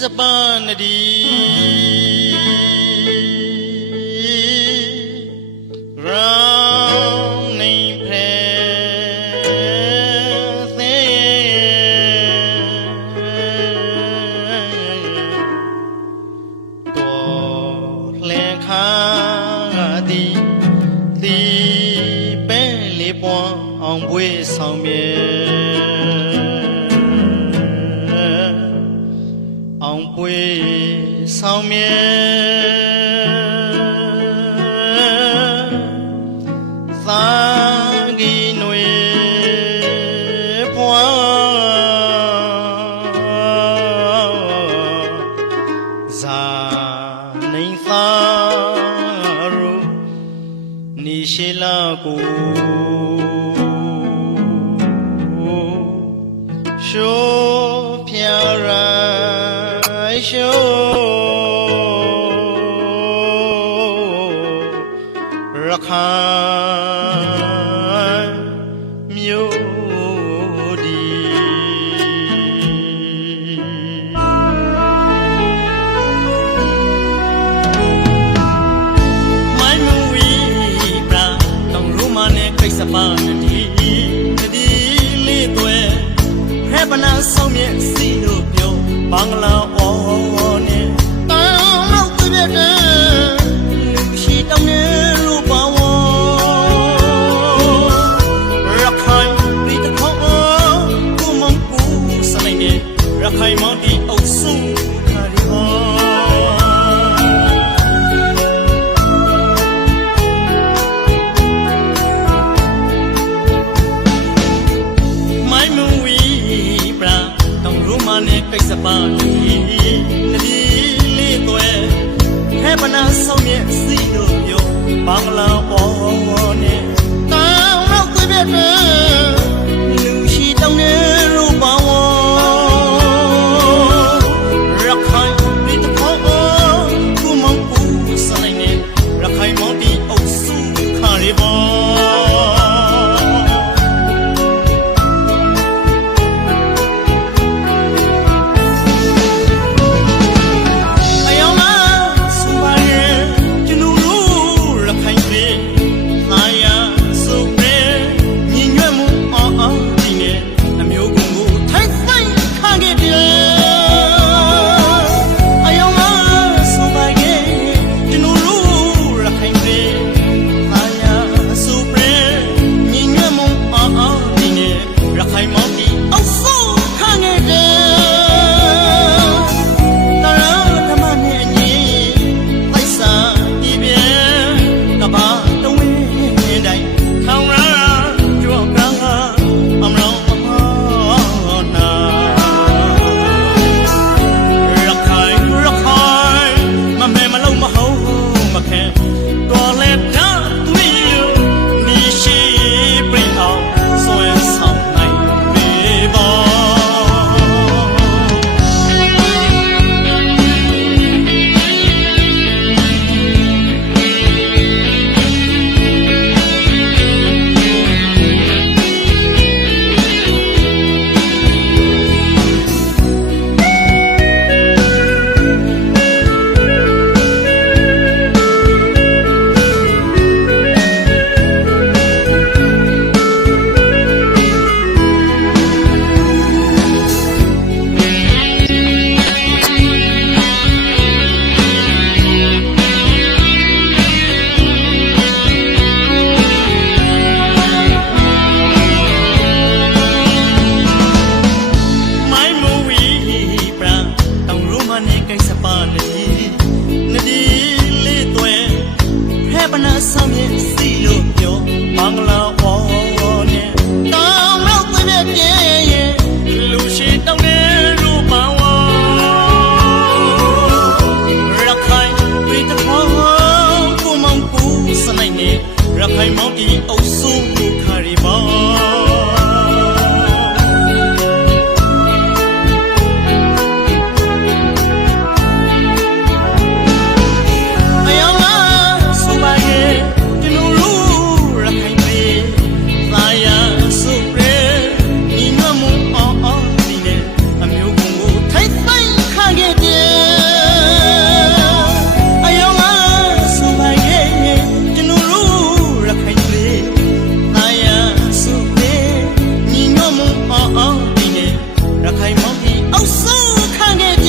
စပန်နဒီရောင်းနေဖဲသေးတော်လှန်ခါသည်ဒီပဲလေးပွန်အောင်ပွေးဆောင်မြဲ ဆောင်မြဲသာဂီနွေဖွာဇာနေသာရူနိရှိလာကိုရှိုးဖျားရိုင်းရှိုး ပနာဆောင်မြစီလို့ပြောဘင်္ဂလာ တိတ်စပါတီတတိလေးသွဲဟဲပနာဆောင်ရဲ့စီတို့ပြောမင်္ဂလာပေါ် ရခိုင်မောင်ပြည်အုပ်စုကိုခရီးပါ အောင်ပြီးနေရခိုင်မောင်ပြီးအောက်ဆုံးခံခဲ့